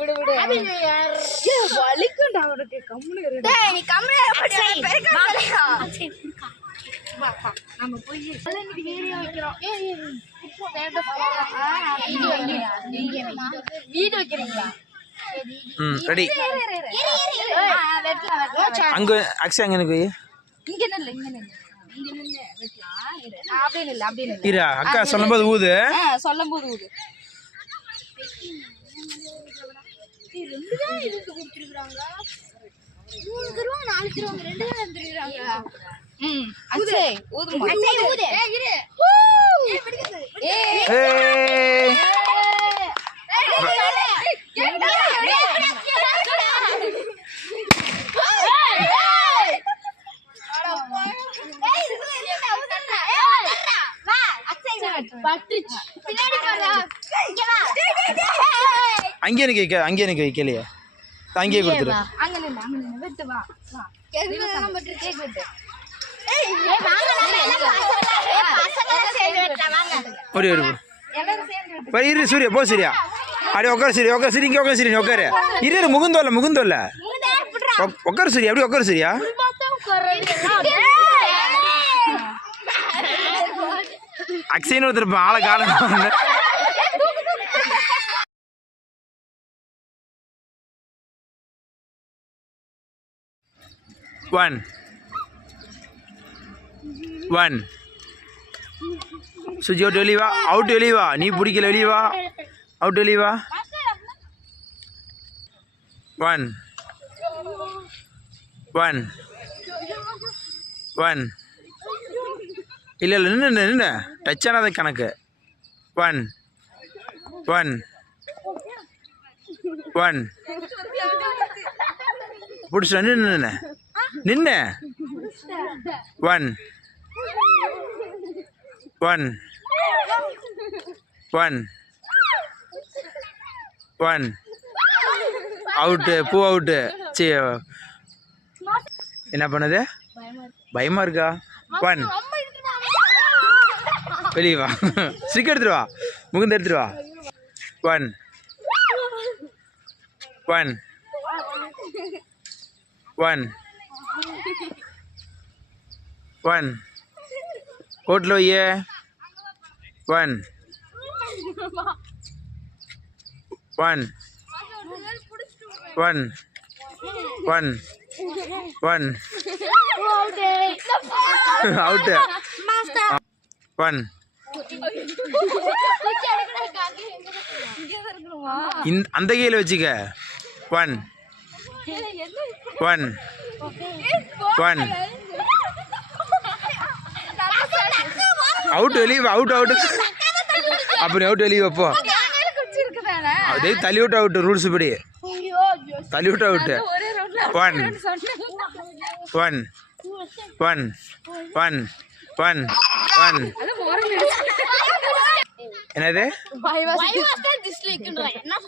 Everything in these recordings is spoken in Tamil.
விடு விடு வலிக்கும்டா உனக்கு கம்முனு இரு டேய் நீ கம்முனு நம்ம போய் இன்னைக்கு வீடியோ வைக்கிறோம் இப்போ வேண்டாம் வீடியோ வைக்கிறீங்களா ரெடி அங்க அக்ஷய் அங்க நிக்கு இங்க நில்லு இங்க நில்லு இங்க நின்னு வெட்டலாம் அப்படியே நில்லு அப்படியே நில்லு இரு அக்கா சொல்லும்போது ஊது சொல்லும்போது ஊது ரெண்டு தான் இதுக்கு கொடுத்துருக்காங்க 3 தருவாங்க 4 தருவாங்க 2 தான் தந்துருக்காங்க அச்சே ஊதுமா அச்சே ஊது ஏய் இரு ஏய் பிடிக்குது ஏய் அங்கே நிக்க அங்கே நிக்க வைக்கலையா அங்கேயே கொடுத்துரு அங்க நின்னு வெட்டு வா வா கேக் வெட்டு கேக் வெட்டு ஒரு இரு சூர்யா போ சூர்யா அடி உட்காரு சூர்யா உட்காரு சரி இங்கே உட்காரு சரி உட்காரு இரு முகுந்தோல்ல உட்காரு சூர்யா அப்படி உட்காரு சூர்யா அக்ஷய்னு ஒருத்தர் ஆளை காணும் ஒன் சுஜி அவுட் வெளிவா அவுட் வெளிவா நீ பிடிக்கல வெளிவா அவுட் வெளிவா ஒன் இல்லை நின்று டச் ஆனது கணக்கு ஒன் பிடிச்ச நின்று ஒன் அவுட்டு பூ அவுட்டு சரி என்ன பண்ணுது பயமா இருக்கா ஒன் வெளியே வா ஸ்டிக் எடுத்துட்டு வா முகுந்து எடுத்துட்டு வா ஒன் கோட்டில் வையே ஒன் அவுட்டு அந்த கையில் வச்சுக்க ஒன் அவுட் வெளியே அவுட் அப்படி அவுட் வெளியே வைப்போ அதே தள்ளி விட்டு அவுட் ரூல்ஸ் படி தள்ளி விட்டு அவுட்டு என்னது எனக்கு இதுதான் நீ சொல்லி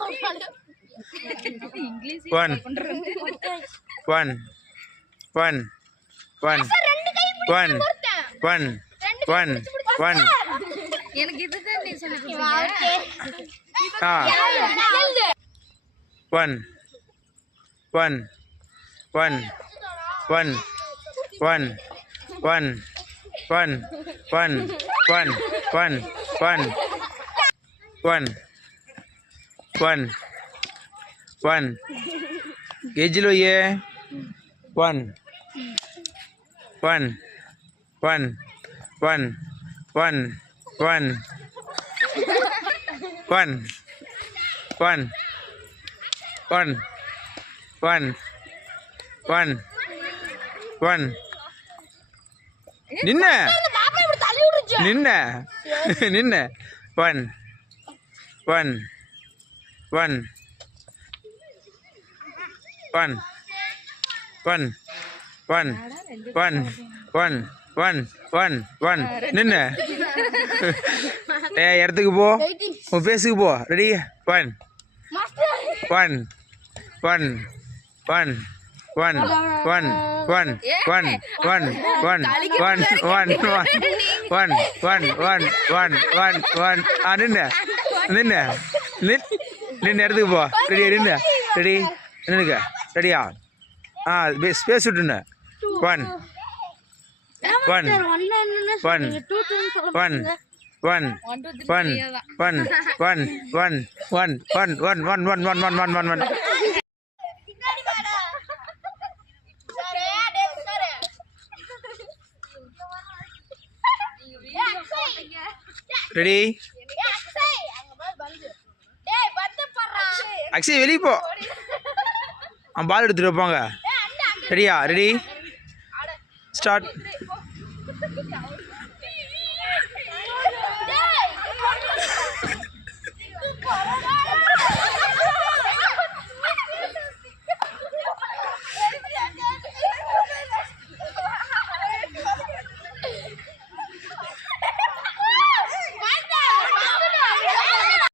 எஜ்ஜில் வையே ஒன் நின்ன நின்ன இடத்துக்கு போ உன் பேஸுக்கு போ ரெடி ஒன் நின்று இடத்துக்கு போ. ரெடியா நின்று. ரெடி நின்னுக்க. ரெடியா? ஸ்பேஸ் விட்டுன்னு. 1 1 1 1 1 1 1 1 1 1 1 1 ரெடி? அக்ஷய் வெளியே போ. பால் எடுத்துட்டு வைப்பாங்க. ரெடியா? Ready start.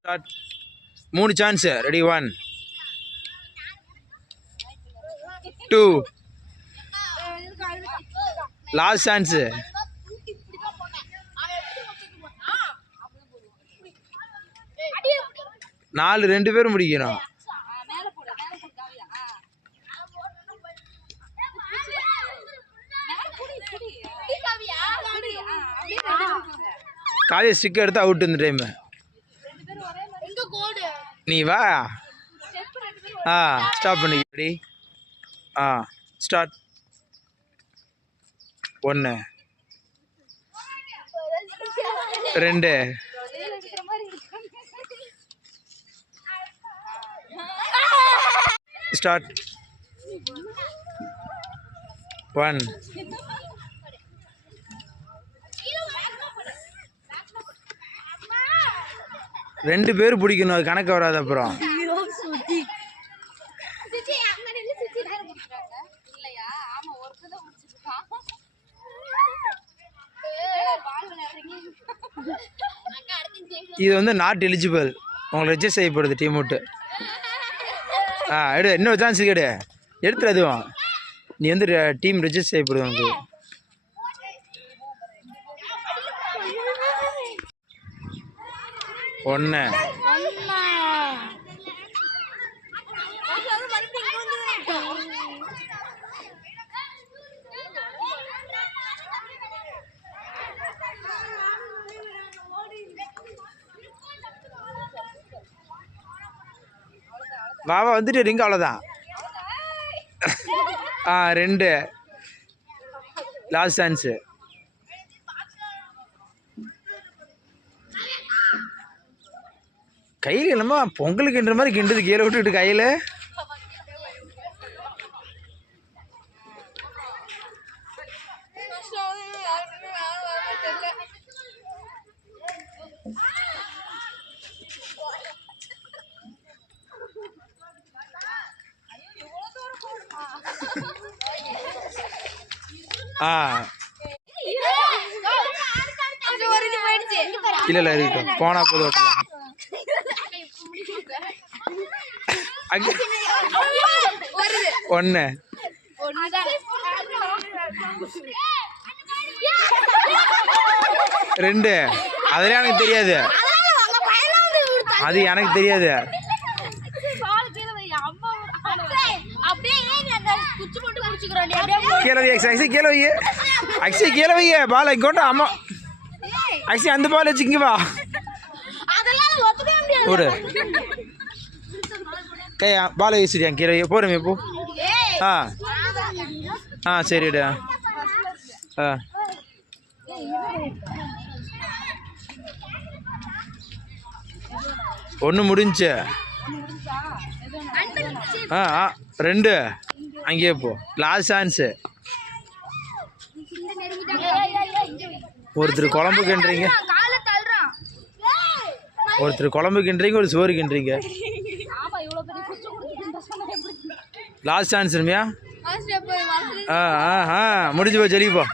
Start. 3 chance. Ready 1 2 last chance. 4 2 பேரும் முடிக்கணும். காலேஜ் ஸ்டிக் எடுத்து அவுட் இந்த டைம். நீ வா. ஸ்டாப் பண்ணி. Ready start. 1 2 ஸ்டார்ட். 1 2 பேர் பிடிக்கணும். அது கணக்கு வராது. அப்புறம் இது வந்து நாட் எலிஜிபிள். உங்களை ரெஜிஸ்டர் செய்யப்படுது டீம் விட்டு. எடு. இன்னொரு சான்ஸ் கேடு. எடுத்துரு. அதுவும் நீ வந்து டீம் ரெஜிஸ்டர் செய்யப்படுது உனக்கு. ஒன்று வாவா வந்துட்டு ரிங்க. அவ்வளோதான். 2 லாஸ்ட் சான்ஸு. கையில் என்னமோ பொங்கலுக்குன்ற மாதிரி கிண்டுது. கீழே விட்டுக்கிட்டு கையில். இல்லை இருக்கட்டும். போனா போதும். 1 2 அதெல்லாம் எனக்கு தெரியாது. அது எனக்கு தெரியாது. கீழே வை. அக்ஷய் கீழே வை. அக்ஷய் கீழே வை. பால் இங்கோட்ட. அம்மா அக்ஷய் அந்த பால் வச்சு இங்கே வா. ஒரு பால் வீசிட்டியா? கீழே வை. போகிறமே போ. சரிடா. ஒன்று முடிஞ்சு. 2 அங்கேயே போ. Last chance. ஒருத்தர் குழம்பு கிண்டுறீங்க. ஒருத்தர் குழம்பு கிண்டுறீங்க. ஒரு சோறு கிண்டுறீங்க. Last chance Ramya. முடிஞ்சு போ. ஜெலிப்போ.